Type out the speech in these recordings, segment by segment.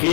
All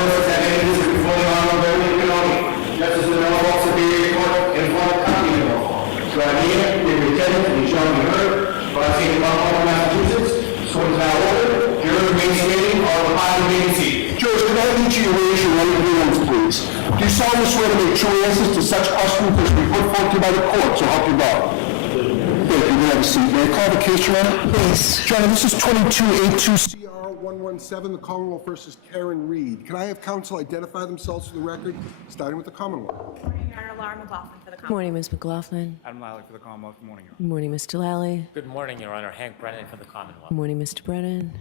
persons having interest before the Honorable Beverly Canoni, Justice of the Norfolk Superior Court, and Florida County of Norfolk. So I hear the attendance and shall be heard by the State of Baltimore, Massachusetts. Court is now ordered. Jurors may standing or the final being seated. Judge, can I need you to raise your right hands, please? Do you solemnly swear to make true answers to such questions as we put forth to you by the court, so help you God? Thank you. May I have a seat? May I call the case, Your Honor? Please. Your Honor, this is 2282 CR 117, the Commonwealth versus Karen Reed. Can I have counsel identify themselves for the record, starting with the Commonwealth? Good morning, Your Honor. Laura McLaughlin for the Commonwealth. Good morning, Ms. McLaughlin. Adam Lally for the Commonwealth. Good morning, Your Honor. Good morning, Mr. Lally. Good morning, Your Honor. Hank Brennan for the Commonwealth. Good morning, Mr. Brennan.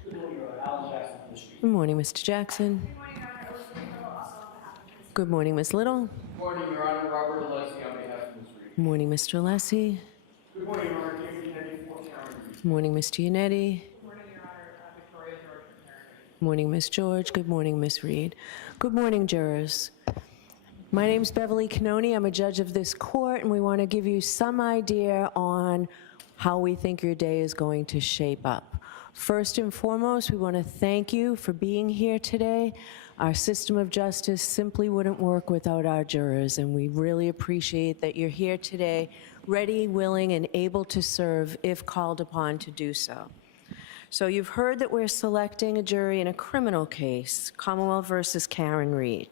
Good morning, Mr. Jackson. Good morning, Your Honor. Elizabeth Little, also on behalf of Ms. Good morning, Ms. Little. Good morning, Your Honor. Robert Alessi on behalf of Ms. Reed. Good morning, Mr. Alessi. Good morning, Your Honor. David Kennedy for Karen Reed. Good morning, Mr. Yannetti. Good morning, Your Honor. Victoria George for Karen Reed. Good morning, Ms. George. Good morning, Ms. Reed. Good morning, jurors. My name's Beverly Canoni. I'm a judge of this court, and we want to give you some idea on how we think your day is going to shape up. First and foremost, we want to thank you for being here today. Our system of justice simply wouldn't work without our jurors, and we really appreciate that you're here today, ready, willing, and able to serve if called upon to do so. So you've heard that we're selecting a jury in a criminal case, Commonwealth versus Karen Reed.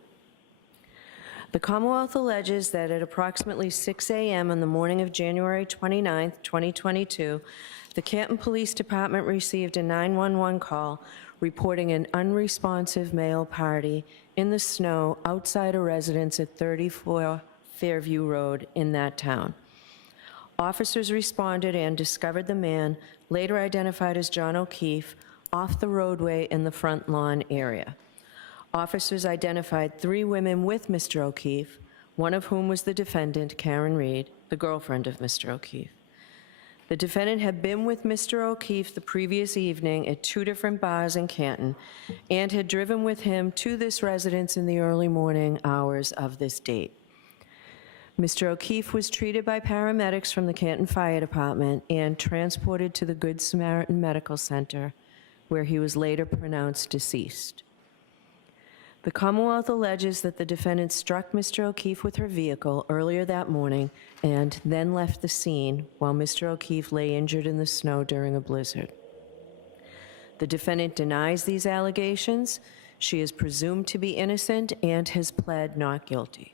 The Commonwealth alleges that at approximately 6 a.m. on the morning of January 29, 2022, the Canton Police Department received a 911 call reporting an unresponsive male party in the snow outside a residence at 34 Fairview Road in that town. Officers responded and discovered the man, later identified as John O'Keefe, off the roadway in the front lawn area. Officers identified 3 women with Mr. O'Keefe, one of whom was the defendant, Karen Reed, the girlfriend of Mr. O'Keefe. The defendant had been with Mr. O'Keefe the previous evening at 2 different bars in Canton and had driven with him to this residence in the early morning hours of this date. Mr. O'Keefe was treated by paramedics from the Canton Fire Department and transported to the Good Samaritan Medical Center, where he was later pronounced deceased. The Commonwealth alleges that the defendant struck Mr. O'Keefe with her vehicle earlier that morning and then left the scene while Mr. O'Keefe lay injured in the snow during a blizzard. The defendant denies these allegations. She is presumed to be innocent and has pled not guilty.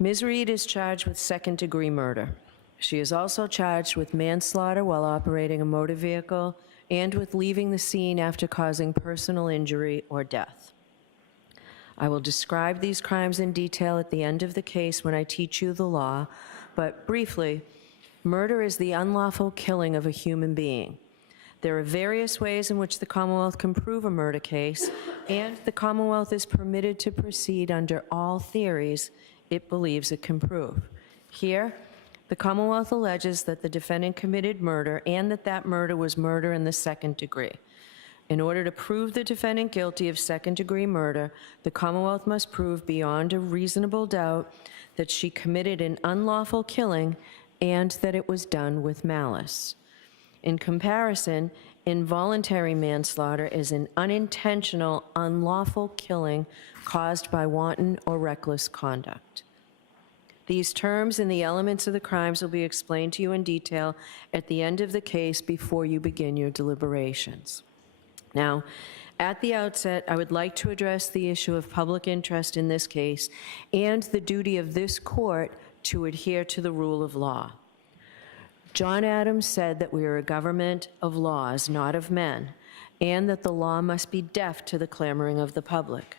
Ms. Reed is charged with second-degree murder. She is also charged with manslaughter while operating a motor vehicle and with leaving the scene after causing personal injury or death. I will describe these crimes in detail at the end of the case when I teach you the law, but briefly, murder is the unlawful killing of a human being. There are various ways in which the Commonwealth can prove a murder case, and the Commonwealth is permitted to proceed under all theories it believes it can prove. Here, the Commonwealth alleges that the defendant committed murder and that that murder was murder in the second degree. In order to prove the defendant guilty of second-degree murder, the Commonwealth must prove beyond a reasonable doubt that she committed an unlawful killing and that it was done with malice. In comparison, involuntary manslaughter is an unintentional, unlawful killing caused by wanton or reckless conduct. These terms and the elements of the crimes will be explained to you in detail at the end of the case before you begin your deliberations. Now, at the outset, I would like to address the issue of public interest in this case and the duty of this court to adhere to the rule of law. John Adams said that we are a government of laws, not of men, and that the law must be deaf to the clamoring of the public.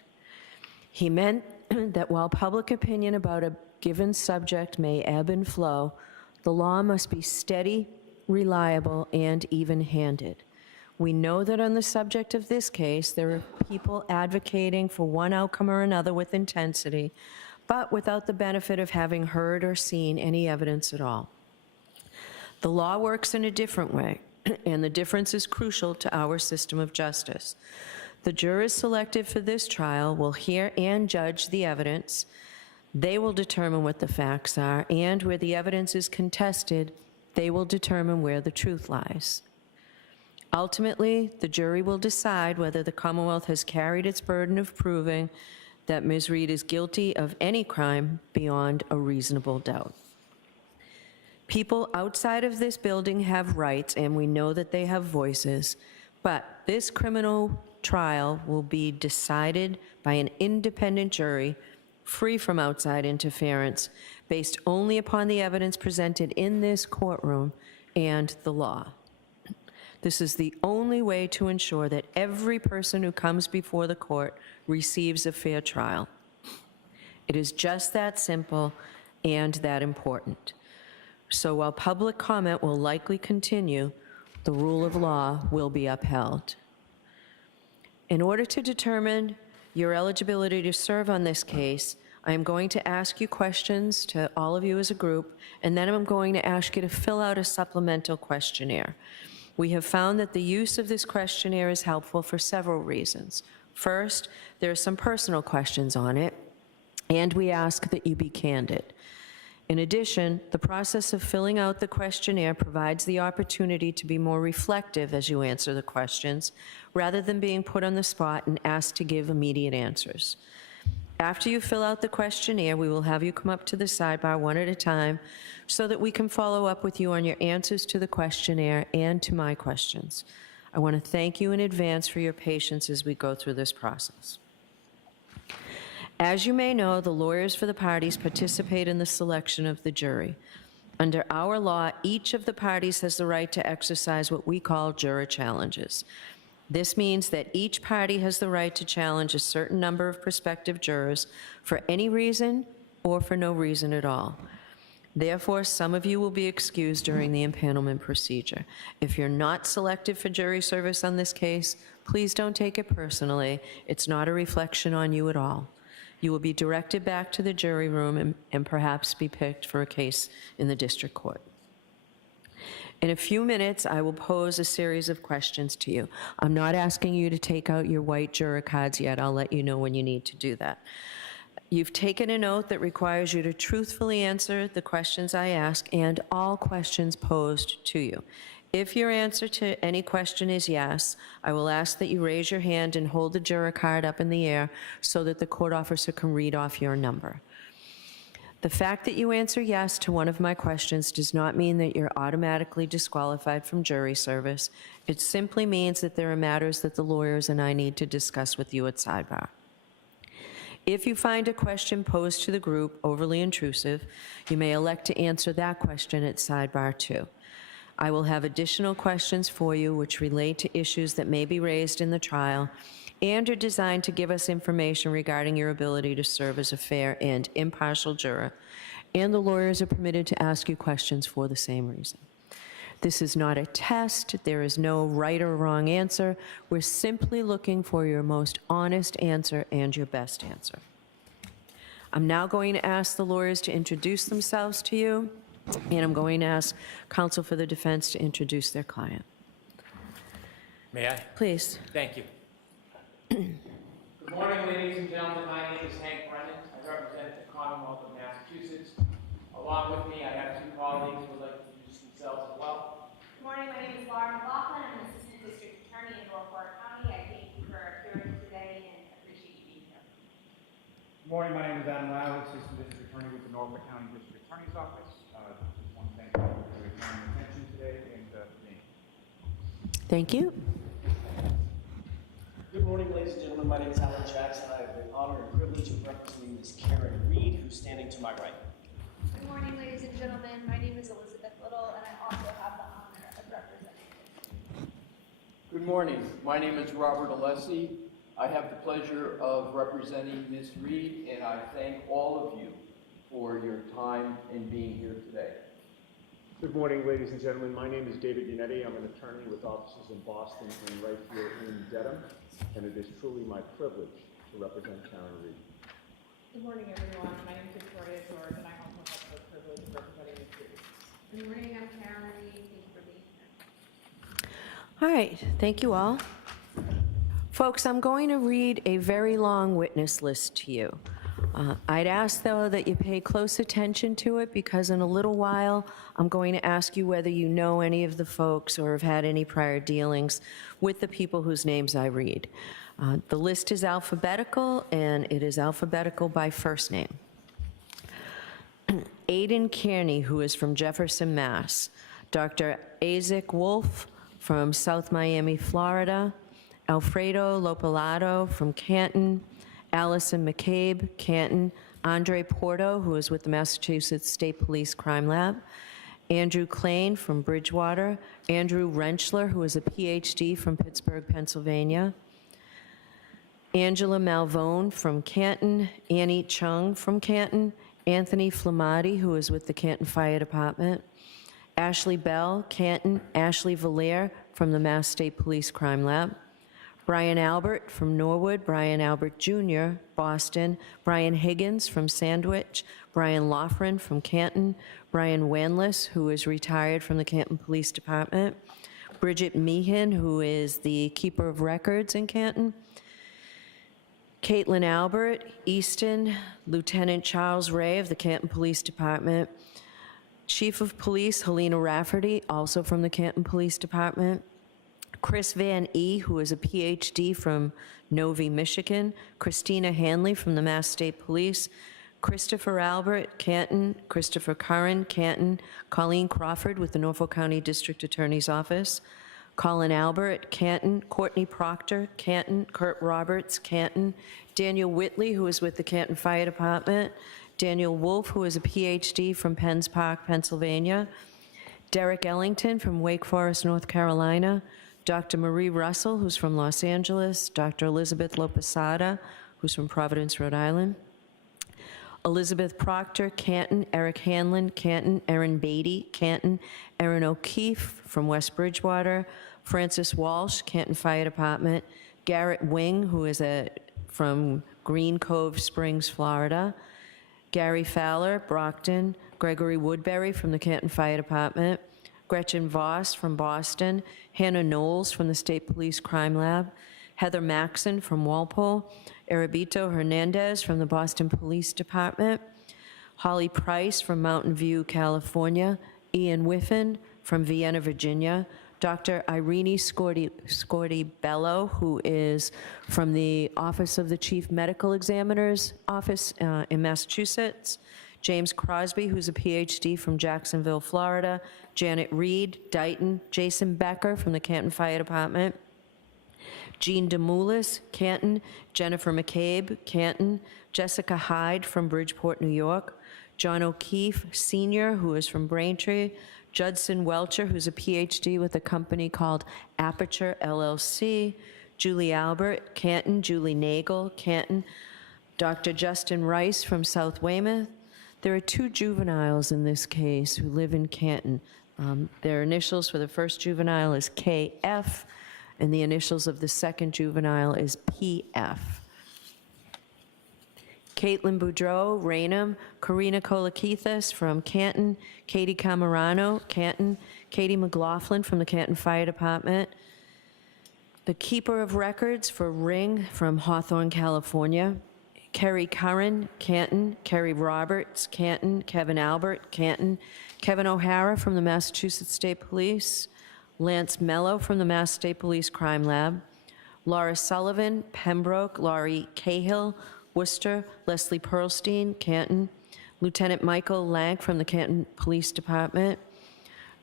He meant that while public opinion about a given subject may ebb and flow, the law must be steady, reliable, and even-handed. We know that on the subject of this case, there are people advocating for one outcome or another with intensity, but without the benefit of having heard or seen any evidence at all. The law works in a different way, and the difference is crucial to our system of justice. The jurors selected for this trial will hear and judge the evidence. They will determine what the facts are, and where the evidence is contested, they will determine where the truth lies. Ultimately, the jury will decide whether the Commonwealth has carried its burden of proving that Ms. Reed is guilty of any crime beyond a reasonable doubt. People outside of this building have rights, and we know that they have voices, but this criminal trial will be decided by an independent jury, free from outside interference, based only upon the evidence presented in this courtroom and the law. This is the only way to ensure that every person who comes before the court receives a fair trial. It is just that simple and that important. So while public comment will likely continue, the rule of law will be upheld. In order to determine your eligibility to serve on this case, I am going to ask you questions to all of you as a group, and then I'm going to ask you to fill out a supplemental questionnaire. We have found that the use of this questionnaire is helpful for several reasons. First, there are some personal questions on it, and we ask that you be candid. In addition, the process of filling out the questionnaire provides the opportunity to be more reflective as you answer the questions, rather than being put on the spot and asked to give immediate answers. After you fill out the questionnaire, we will have you come up to the sidebar one at a time so that we can follow up with you on your answers to the questionnaire and to my questions. I want to thank you in advance for your patience as we go through this process. As you may know, the lawyers for the parties participate in the selection of the jury. Under our law, each of the parties has the right to exercise what we call juror challenges. This means that each party has the right to challenge a certain number of prospective jurors for any reason or for no reason at all. Therefore, some of you will be excused during the impanelment procedure. If you're not selected for jury service on this case, please don't take it personally. It's not a reflection on you at all. You will be directed back to the jury room and perhaps be picked for a case in the district court. In a few minutes, I will pose a series of questions to you. I'm not asking you to take out your white juror cards yet. I'll let you know when you need to do that. You've taken an oath that requires you to truthfully answer the questions I ask and all questions posed to you. If your answer to any question is yes, I will ask that you raise your hand and hold the juror card up in the air so that the court officer can read off your number. The fact that you answer yes to one of my questions does not mean that you're automatically disqualified from jury service. It simply means that there are matters that the lawyers and I need to discuss with you at sidebar. If you find a question posed to the group overly intrusive, you may elect to answer that question at sidebar too. I will have additional questions for you which relate to issues that may be raised in the trial and are designed to give us information regarding your ability to serve as a fair and impartial juror, and the lawyers are permitted to ask you questions for the same reason. This is not a test. There is no right or wrong answer. We're simply looking for your most honest answer and your best answer. I'm now going to ask the lawyers to introduce themselves to you, and I'm going to ask counsel for the defense to introduce their client. May I? Please. Thank you. Good morning, ladies and gentlemen. My name is Hank Brennan. I represent the Commonwealth of Massachusetts. Along with me, I have two colleagues who would like to introduce themselves as well. Good morning, my name is Laura McLaughlin. I'm an Assistant District Attorney in Norfolk County. I thank you for appearing today and appreciate you being here. Good morning, my name is Adam Riley, Assistant District Attorney with the Norfolk County District Attorney's Office. Just want to thank you for your time and attention today and for being here. Thank you. Good morning, ladies and gentlemen. My name is Alan Jackson. I have the honor and privilege of representing Ms. Karen Reed, who's standing to my right. Good morning, ladies and gentlemen. My name is Elizabeth Little, and I also have the honor of representing. Good morning. My name is Robert Alessi. I have the pleasure of representing Ms. Reed, and I thank all of you for your time in being here today. Good morning, ladies and gentlemen. My name is David Unetti. I'm an attorney with offices in Boston and right here in Dedham, and it is truly my privilege to represent Karen Reed. Good morning, everyone. My name is Victoria George, and I also have the privilege of representing Ms. Reed. Good morning, I'm Karen Reed. Thank you for being here. All right, thank you all. Folks, I'm going to read a very long witness list to you. I'd ask, though, that you pay close attention to it, because in a little while, I'm going to ask you whether you know any of the folks or have had any prior dealings with the people whose names I read. The list is alphabetical, and it is alphabetical by first name. Aidan Kearney, who is from Jefferson, Mass. Dr. Isaac Wolf from South Miami, Florida. Alfredo Lopalato from Canton. Allison McCabe, Canton. Andre Porto, who is with the Massachusetts State Police Crime Lab. Andrew Klain from Bridgewater. Andrew Rentschler, who is a PhD from Pittsburgh, Pennsylvania. Angela Malvone from Canton. Annie Chung from Canton. Anthony Flamati, who is with the Canton Fire Department. Ashley Bell, Canton. Ashley Valaire from the Mass State Police Crime Lab. Brian Albert from Norwood. Brian Albert Jr., Boston. Brian Higgins from Sandwich. Brian Loughran from Canton. Brian Wanless, who is retired from the Canton Police Department. Bridget Meehan, who is the keeper of records in Canton. Caitlin Albert, Easton. Lieutenant Charles Ray of the Canton Police Department. Chief of Police Helena Rafferty, also from the Canton Police Department. Chris Van E., who is a PhD from Novi, Michigan. Christina Hanley from the Mass State Police. Christopher Albert, Canton. Christopher Curran, Canton. Colleen Crawford with the Norfolk County District Attorney's Office. Colin Albert, Canton. Courtney Proctor, Canton. Kurt Roberts, Canton. Daniel Whitley, who is with the Canton Fire Department. Daniel Wolf, who is a PhD from Penns Park, Pennsylvania. Derek Ellington from Wake Forest, North Carolina. Dr. Marie Russell, who's from Los Angeles. Dr. Elizabeth Lopesada, who's from Providence, Rhode Island. Elizabeth Proctor, Canton. Eric Hanlon, Canton. Erin Beatty, Canton. Erin O'Keefe from West Bridgewater. Francis Walsh, Canton Fire Department. Garrett Wing, who is from Green Cove Springs, Florida. Gary Fowler, Brockton. Gregory Woodbury from the Canton Fire Department. Gretchen Voss from Boston. Hannah Knowles from the State Police Crime Lab. Heather Maxon from Walpole. Erabito Hernandez from the Boston Police Department. Holly Price from Mountain View, California. Ian Whiffen from Vienna, Virginia. Dr. Irene Scorti-Bello, who is from the Office of the Chief Medical Examiner's Office in Massachusetts. James Crosby, who's a PhD from Jacksonville, Florida. Janet Reed, Dighton. Jason Becker from the Canton Fire Department. Jean DeMoulis, Canton. Jennifer McCabe, Canton. Jessica Hyde from Bridgeport, New York. John O'Keefe, Sr., who is from Braintree. Judson Welcher, who's a PhD with a company called Aperture, LLC. Julie Albert, Canton. Julie Nagel, Canton. Dr. Justin Rice from South Weymouth. There are 2 juveniles in this case who live in Canton. Their initials for the first juvenile is KF, and the initials of the second juvenile is PF. Caitlin Boudreau, Raynham. Karina Kolakithis from Canton. Katie Camerano, Canton. Katie McLaughlin from the Canton Fire Department. The keeper of records for Ring from Hawthorne, California. Kerry Curran, Canton. Kerry Roberts, Canton. Kevin Albert, Canton. Kevin O'Hara from the Massachusetts State Police. Lance Mello from the Mass State Police Crime Lab. Laura Sullivan, Pembroke. Laurie Cahill, Worcester. Leslie Pearlstein, Canton. Lieutenant Michael Lang from the Canton Police Department.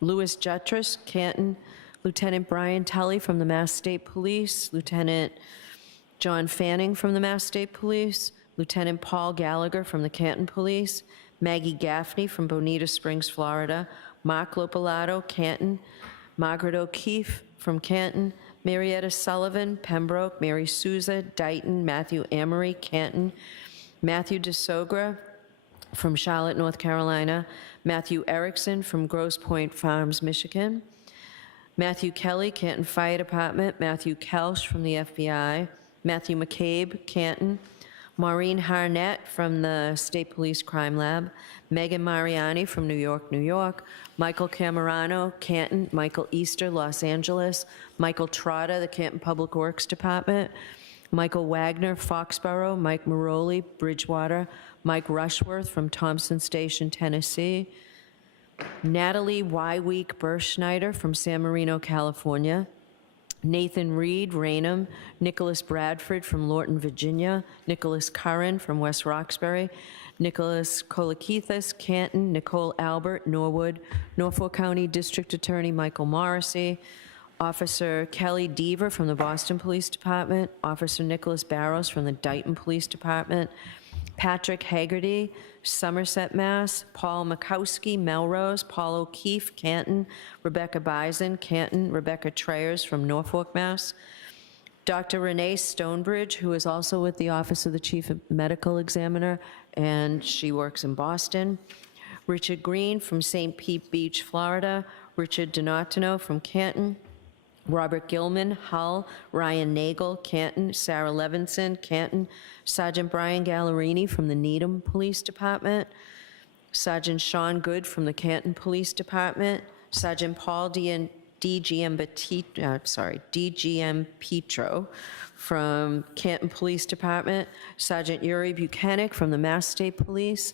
Louis Jutras, Canton. Lieutenant Brian Tully from the Mass State Police. Lieutenant John Fanning from the Mass State Police. Lieutenant Paul Gallagher from the Canton Police. Maggie Gaffney from Bonita Springs, Florida. Mark Lopalato, Canton. Margaret O'Keefe from Canton. Marietta Sullivan, Pembroke. Mary Souza, Dighton. Matthew Amory, Canton. Matthew DeSogra from Charlotte, North Carolina. Matthew Erickson from Grosse Pointe Farms, Michigan. Matthew Kelly, Canton Fire Department. Matthew Kelsch from the FBI. Matthew McCabe, Canton. Maureen Harnett from the State Police Crime Lab. Megan Mariani from New York, New York. Michael Camerano, Canton. Michael Easter, Los Angeles. Michael Trotta, the Canton Public Works Department. Michael Wagner, Foxborough, Mike Maroli, Bridgewater, Mike Rushworth from Thompson Station, Tennessee, Natalie Wyweek Berschneider from San Marino, California, Nathan Reed, Raynham, Nicholas Bradford from Lorton, Virginia, Nicholas Curran from West Roxbury, Nicholas Kolakithis, Canton, Nicole Albert, Norwood, Norfolk County District Attorney Michael Morrissey, Officer Kelly Deaver from the Boston Police Department, Officer Nicholas Barrows from the Dayton Police Department, Patrick Haggerty, Somerset, Mass., Paul Makowski, Melrose, Paul O'Keefe, Canton, Rebecca Bison, Canton, Rebecca Trayers from Norfolk, Mass., Dr. Renee Stonebridge, who is also with the Office of the Chief Medical Examiner, and she works in Boston, Richard Green from St. Pete Beach, Florida, Richard Donatino from Canton, Robert Gilman, Hull, Ryan Nagel, Canton, Sarah Levinson, Canton, Sergeant Brian Gallerini from the Needham Police Department, Sergeant Sean Good from the Canton Police Department, Sergeant Paul DGM Petro from Canton Police Department, Sergeant Yuri Buchanan from the Mass State Police,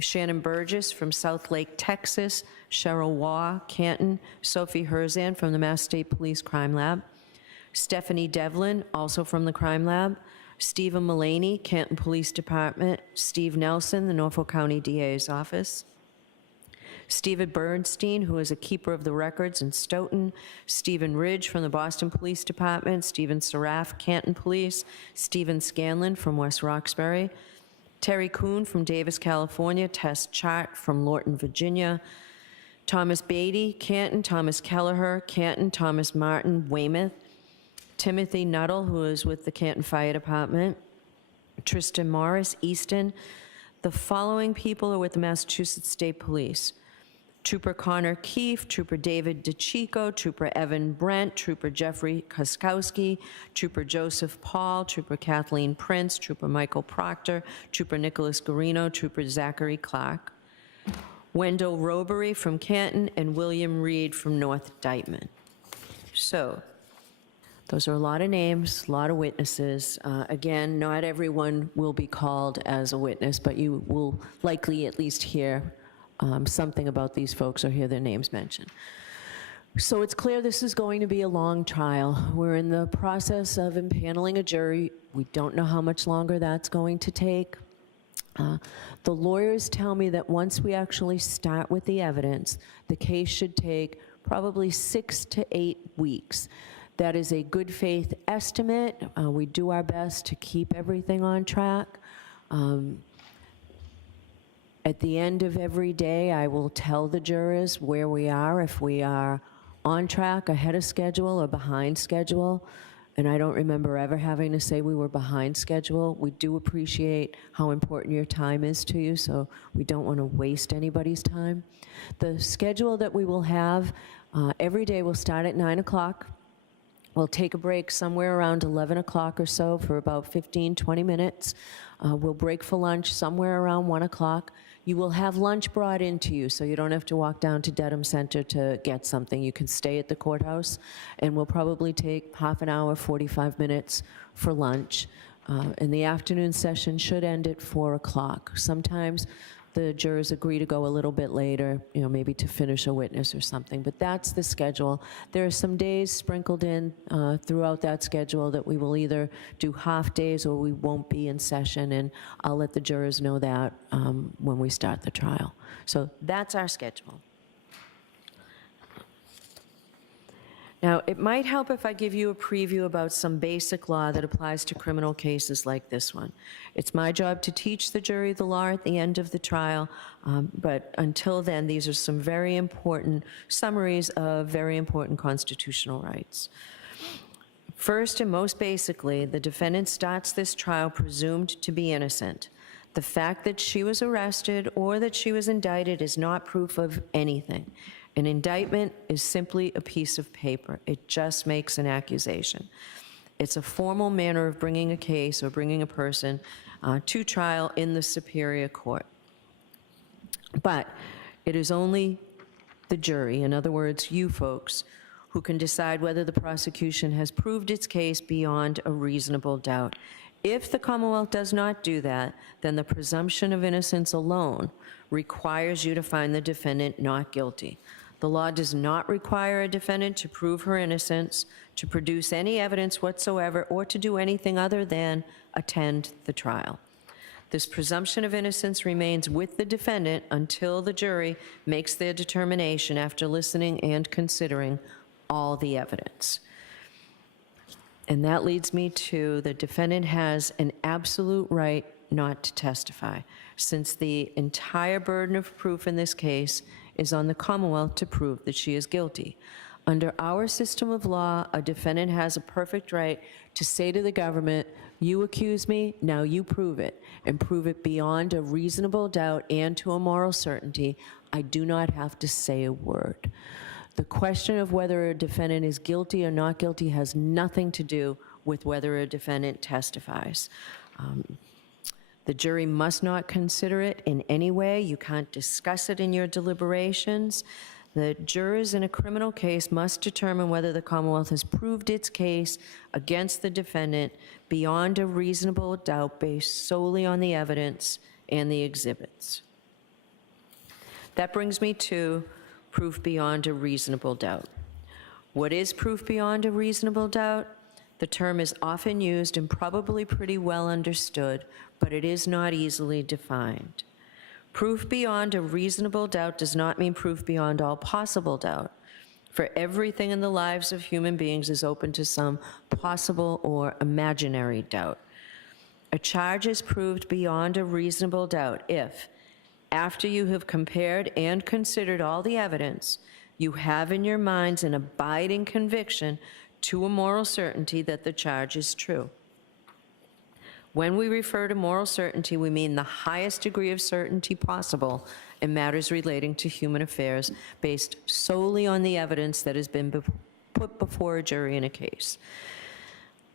Shannon Burgess from South Lake, Texas, Cheryl Waugh, Canton, Sophie Herzan from the Mass State Police Crime Lab, Stephanie Devlin, also from the Crime Lab, Stephen Mullaney, Canton Police Department, Steve Nelson, the Norfolk County DA's office, Stephen Bernstein, who is a keeper of the records in Stoughton, Stephen Ridge from the Boston Police Department, Stephen Seraph, Canton Police, Stephen Scanlon from West Roxbury, Terry Kuhn from Davis, California, Tess Chart from Lorton, Virginia, Thomas Beatty, Canton, Thomas Kelleher, Canton, Thomas Martin, Weymouth, Timothy Nuttall, who is with the Canton Fire Department, Tristan Morris, Easton. The following people are with the Massachusetts State Police: Trooper Connor Keefe, Trooper David DeChico, Trooper Evan Brent, Trooper Jeffrey Koskowski, Trooper Joseph Paul, Trooper Kathleen Prince, Trooper Michael Proctor, Trooper Nicholas Garino, Trooper Zachary Clark, Wendell Robery from Canton, and William Reed from North Dykeman. So, those are a lot of names, a lot of witnesses. Again, not everyone will be called as a witness, but you will likely at least hear something about these folks or hear their names mentioned. So it's clear this is going to be a long trial. We're in the process of impaneling a jury. We don't know how much longer that's going to take. The lawyers tell me that once we actually start with the evidence, the case should take probably 6 to 8 weeks. That is a good faith estimate. We do our best to keep everything on track. At the end of every day, I will tell the jurors where we are, if we are on track, ahead of schedule, or behind schedule. And I don't remember ever having to say we were behind schedule. We do appreciate how important your time is to you, so we don't want to waste anybody's time. The schedule that we will have, every day will start at 9 o'clock. We'll take a break somewhere around 11 o'clock or so for about 15, 20 minutes. We'll break for lunch somewhere around 1 o'clock. You will have lunch brought into you, so you don't have to walk down to Dedham Center to get something. You can stay at the courthouse, and we'll probably take half an hour, 45 minutes for lunch. And the afternoon session should end at 4 o'clock. Sometimes the jurors agree to go a little bit later, you know, maybe to finish a witness or something, but that's the schedule. There are some days sprinkled in throughout that schedule that we will either do half days or we won't be in session, and I'll let the jurors know that when we start the trial. So that's our schedule. Now, it might help if I give you a preview about some basic law that applies to criminal cases like this one. It's my job to teach the jury the law at the end of the trial, but until then, these are some very important summaries of very important constitutional rights. First and most basically, the defendant starts this trial presumed to be innocent. The fact that she was arrested or that she was indicted is not proof of anything. An indictment is simply a piece of paper. It just makes an accusation. It's a formal manner of bringing a case or bringing a person to trial in the superior court. But it is only the jury, in other words, you folks, who can decide whether the prosecution has proved its case beyond a reasonable doubt. If the Commonwealth does not do that, then the presumption of innocence alone requires you to find the defendant not guilty. The law does not require a defendant to prove her innocence, to produce any evidence whatsoever, or to do anything other than attend the trial. This presumption of innocence remains with the defendant until the jury makes their determination after listening and considering all the evidence. And that leads me to the defendant has an absolute right not to testify, since the entire burden of proof in this case is on the Commonwealth to prove that she is guilty. Under our system of law, a defendant has a perfect right to say to the government, you accuse me, now you prove it, and prove it beyond a reasonable doubt and to a moral certainty. I do not have to say a word. The question of whether a defendant is guilty or not guilty has nothing to do with whether a defendant testifies. The jury must not consider it in any way. You can't discuss it in your deliberations. The jurors in a criminal case must determine whether the Commonwealth has proved its case against the defendant beyond a reasonable doubt based solely on the evidence and the exhibits. That brings me to proof beyond a reasonable doubt. What is proof beyond a reasonable doubt? The term is often used and probably pretty well understood, but it is not easily defined. Proof beyond a reasonable doubt does not mean proof beyond all possible doubt, for everything in the lives of human beings is open to some possible or imaginary doubt. A charge is proved beyond a reasonable doubt if, after you have compared and considered all the evidence, you have in your minds an abiding conviction to a moral certainty that the charge is true. When we refer to moral certainty, we mean the highest degree of certainty possible in matters relating to human affairs based solely on the evidence that has been put before a jury in a case.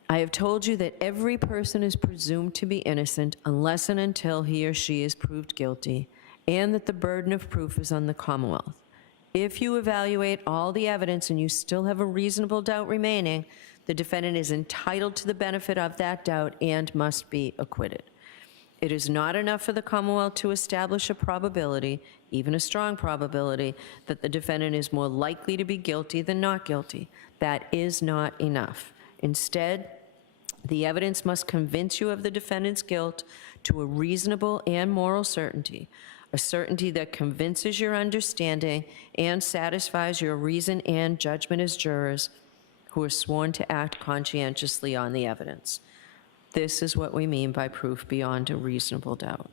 I have told you that every person is presumed to be innocent unless and until he or she is proved guilty, and that the burden of proof is on the Commonwealth. If you evaluate all the evidence and you still have a reasonable doubt remaining, the defendant is entitled to the benefit of that doubt and must be acquitted. It is not enough for the Commonwealth to establish a probability, even a strong probability, that the defendant is more likely to be guilty than not guilty. That is not enough. Instead, the evidence must convince you of the defendant's guilt to a reasonable and moral certainty, a certainty that convinces your understanding and satisfies your reason and judgment as jurors who are sworn to act conscientiously on the evidence. This is what we mean by proof beyond a reasonable doubt.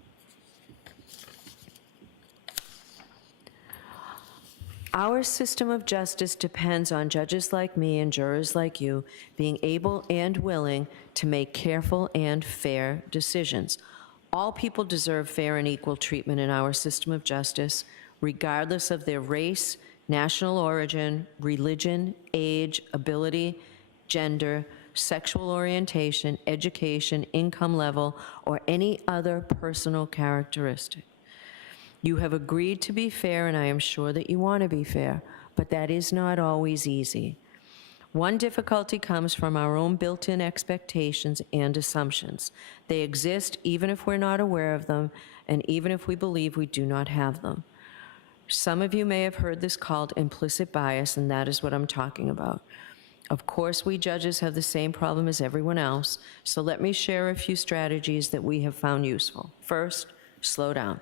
Our system of justice depends on judges like me and jurors like you being able and willing to make careful and fair decisions. All people deserve fair and equal treatment in our system of justice, regardless of their race, national origin, religion, age, ability, gender, sexual orientation, education, income level, or any other personal characteristic. You have agreed to be fair, and I am sure that you want to be fair, but that is not always easy. One difficulty comes from our own built-in expectations and assumptions. They exist even if we're not aware of them, and even if we believe we do not have them. Some of you may have heard this called implicit bias, and that is what I'm talking about. Of course, we judges have the same problem as everyone else, so let me share a few strategies that we have found useful. First, slow down.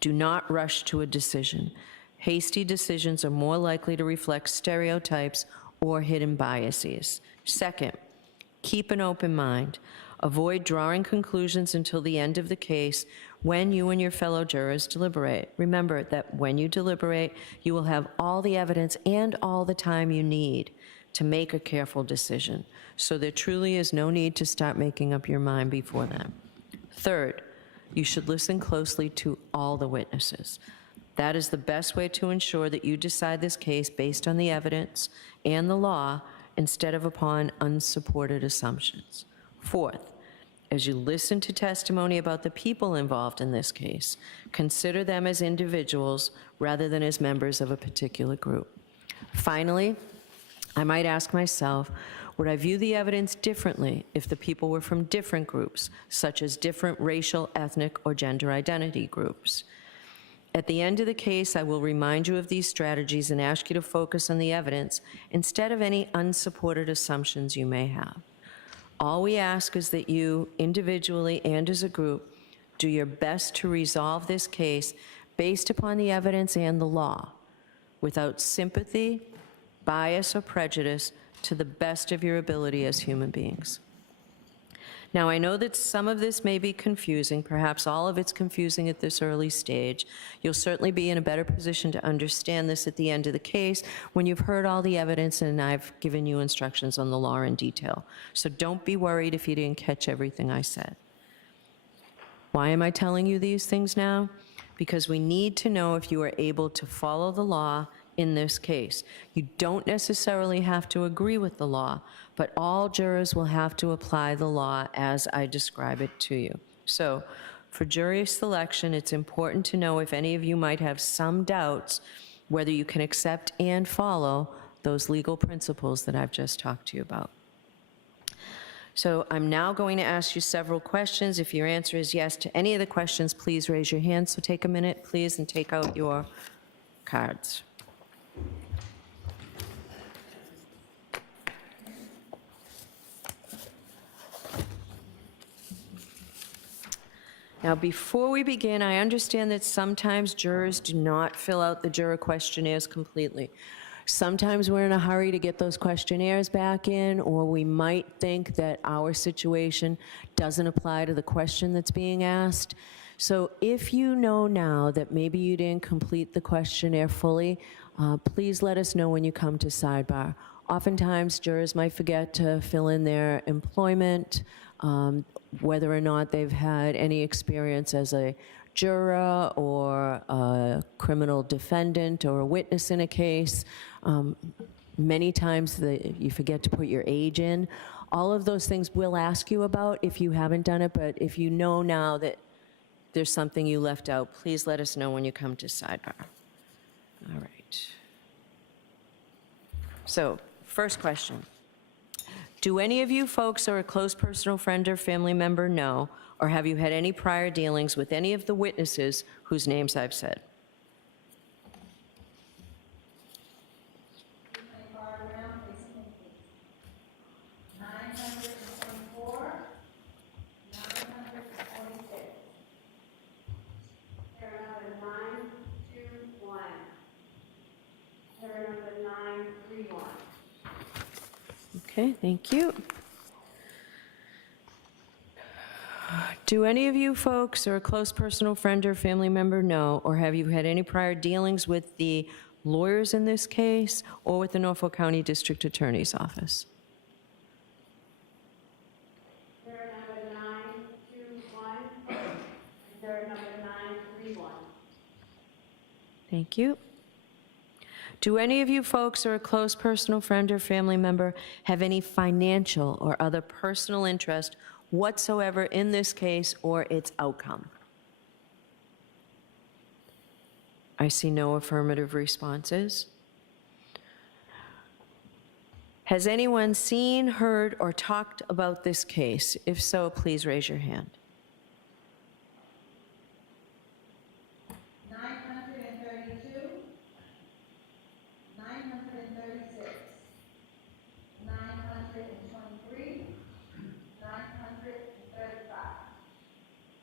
Do not rush to a decision. Hasty decisions are more likely to reflect stereotypes or hidden biases. Second, keep an open mind. Avoid drawing conclusions until the end of the case when you and your fellow jurors deliberate. Remember that when you deliberate, you will have all the evidence and all the time you need to make a careful decision. So there truly is no need to start making up your mind before then. Third, you should listen closely to all the witnesses. That is the best way to ensure that you decide this case based on the evidence and the law instead of upon unsupported assumptions. Fourth, as you listen to testimony about the people involved in this case, consider them as individuals rather than as members of a particular group. Finally, I might ask myself, would I view the evidence differently if the people were from different groups, such as different racial, ethnic, or gender identity groups? At the end of the case, I will remind you of these strategies and ask you to focus on the evidence instead of any unsupported assumptions you may have. All we ask is that you, individually and as a group, do your best to resolve this case based upon the evidence and the law, without sympathy, bias, or prejudice, to the best of your ability as human beings. Now, I know that some of this may be confusing, perhaps all of it's confusing at this early stage. You'll certainly be in a better position to understand this at the end of the case when you've heard all the evidence and I've given you instructions on the law in detail. So don't be worried if you didn't catch everything I said. Why am I telling you these things now? Because we need to know if you are able to follow the law in this case. You don't necessarily have to agree with the law, but all jurors will have to apply the law as I describe it to you. So, for jury selection, it's important to know if any of you might have some doubts whether you can accept and follow those legal principles that I've just talked to you about. So I'm now going to ask you several questions. If your answer is yes to any of the questions, please raise your hand. So take a minute, please, and take out your cards. Now, before we begin, I understand that sometimes jurors do not fill out the juror questionnaires completely. Sometimes we're in a hurry to get those questionnaires back in, or we might think that our situation doesn't apply to the question that's being asked. So if you know now that maybe you didn't complete the questionnaire fully, please let us know when you come to sidebar. Oftentimes, jurors might forget to fill in their employment, whether or not they've had any experience as a juror or a criminal defendant or a witness in a case. Many times you forget to put your age in. All of those things we'll ask you about if you haven't done it, but if you know now that there's something you left out, please let us know when you come to sidebar. All right. So, first question. Do any of you folks or a close personal friend or family member know, or have you had any prior dealings with any of the witnesses whose names I've said? Okay, thank you. Do any of you folks or a close personal friend or family member know, or have you had any prior dealings with the lawyers in this case or with the Norfolk County District Attorney's Office? Juror number 921, juror number 931. Thank you. Do any of you folks or a close personal friend or family member have any financial or other personal interest whatsoever in this case or its outcome? I see no affirmative responses. Has anyone seen, heard, or talked about this case? If so, please raise your hand. 932, 936, 923, 935,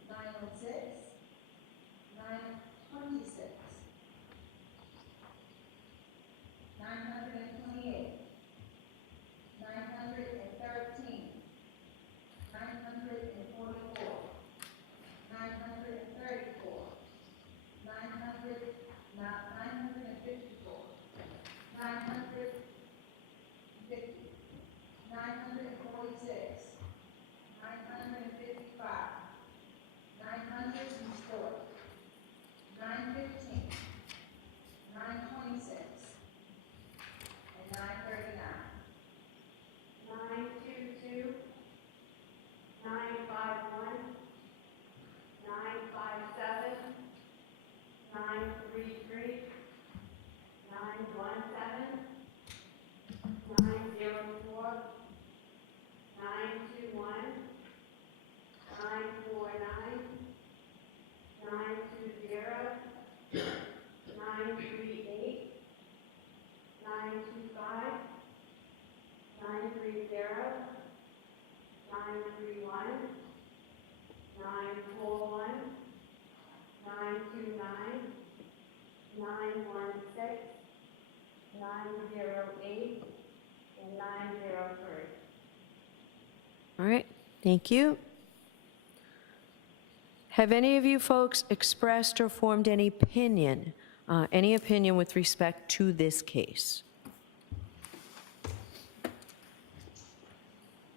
906, 926, 928, 913, 944, 931, 941, 929, 916, 908, and 903. All right, thank you. Have any of you folks expressed or formed any opinion with respect to this case?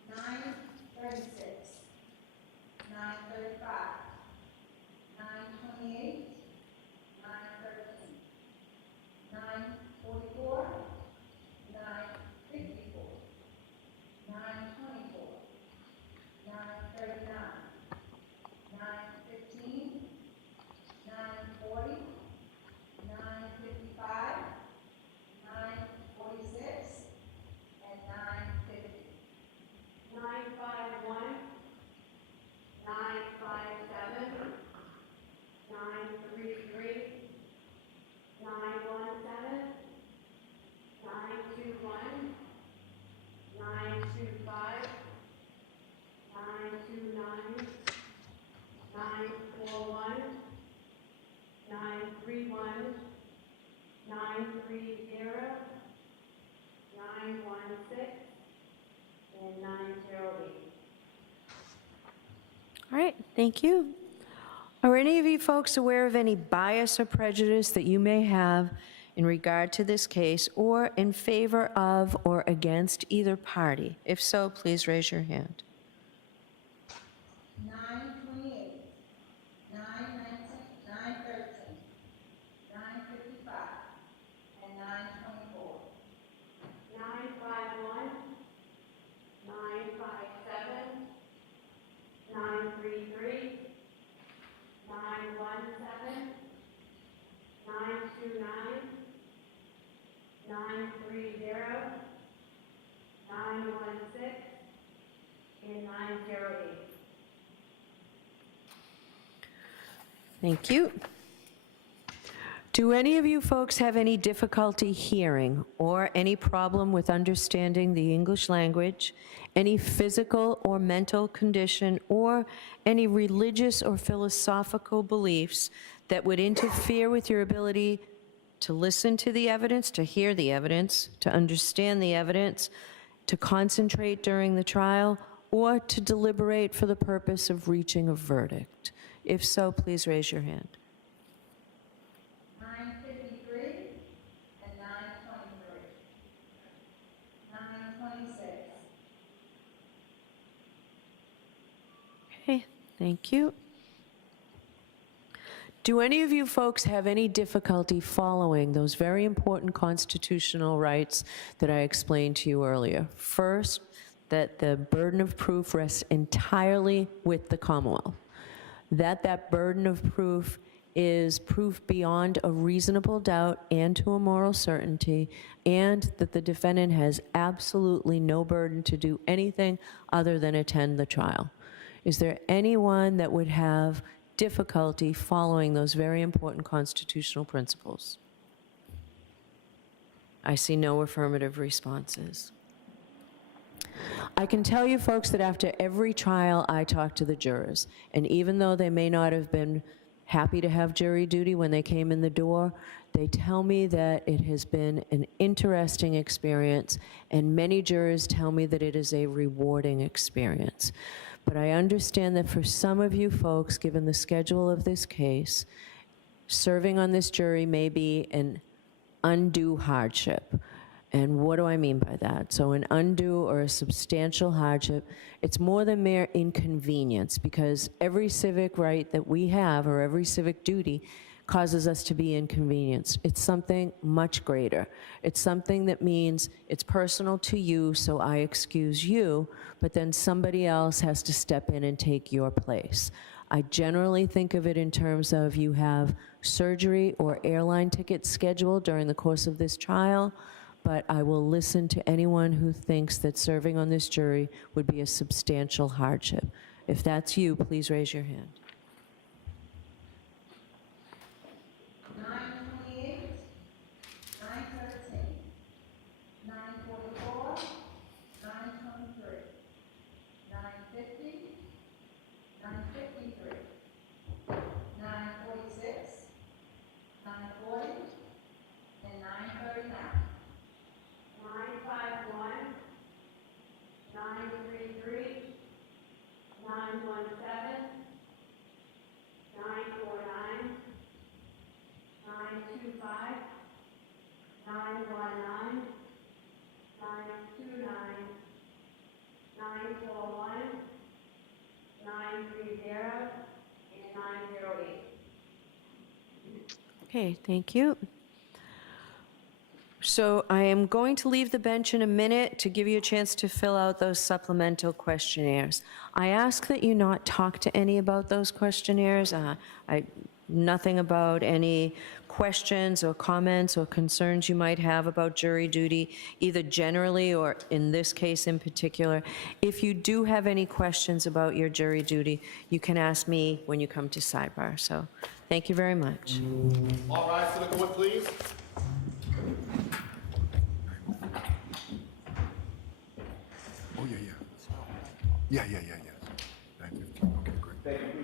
936, 935, 928, 913, 944, 954, 924, 939, 915, 940, 955, 946, and 950. 951, 957, 933, 917, 921, 925, 929, 941, 931, 930, 916, and 908. All right, thank you. Are any of you folks aware of any bias or prejudice that you may have in regard to this case or in favor of or against either party? If so, please raise your hand. 928, 919, 913, 955, and 924. 951, 957, 933, 917, 929, 930, 916, and 908. Thank you. Do any of you folks have any difficulty hearing or any problem with understanding the English language, any physical or mental condition, or any religious or philosophical beliefs that would interfere with your ability to listen to the evidence, to hear the evidence, to understand the evidence, to concentrate during the trial, or to deliberate for the purpose of reaching a verdict? If so, please raise your hand. 953 and 923. 926. Okay, thank you. Do any of you folks have any difficulty following those very important constitutional rights that I explained to you earlier? First, that the burden of proof rests entirely with the Commonwealth. That burden of proof is proof beyond a reasonable doubt and to a moral certainty, and that the defendant has absolutely no burden to do anything other than attend the trial. Is there anyone that would have difficulty following those very important constitutional principles? I see no affirmative responses. I can tell you folks that after every trial I talk to the jurors, and even though they may not have been happy to have jury duty when they came in the door, they tell me that it has been an interesting experience, and many jurors tell me that it is a rewarding experience. But I understand that for some of you folks, given the schedule of this case, serving on this jury may be an undue hardship. And what do I mean by that? So an undue or a substantial hardship, it's more than mere inconvenience, because every civic right that we have, or every civic duty, causes us to be inconvenienced. It's something much greater. It's something that means it's personal to you, so I excuse you, but then somebody else has to step in and take your place. I generally think of it in terms of you have surgery or airline tickets scheduled during the course of this trial, but I will listen to anyone who thinks that serving on this jury would be a substantial hardship. If that's you, please raise your hand. 928, 913, 944, 923, 950, 933, 917, 949, 925, 919, 929, 941, 930, and 908. Okay, thank you. So I am going to leave the bench in a minute to give you a chance to fill out those supplemental questionnaires. I ask that you not talk to any about those questionnaires. Nothing about any questions or comments or concerns you might have about jury duty, either generally or in this case in particular. If you do have any questions about your jury duty, you can ask me when you come to sidebar. So thank you very much. All rise to the court, please. Oh, yeah. Thank you. Okay, great. Thank you.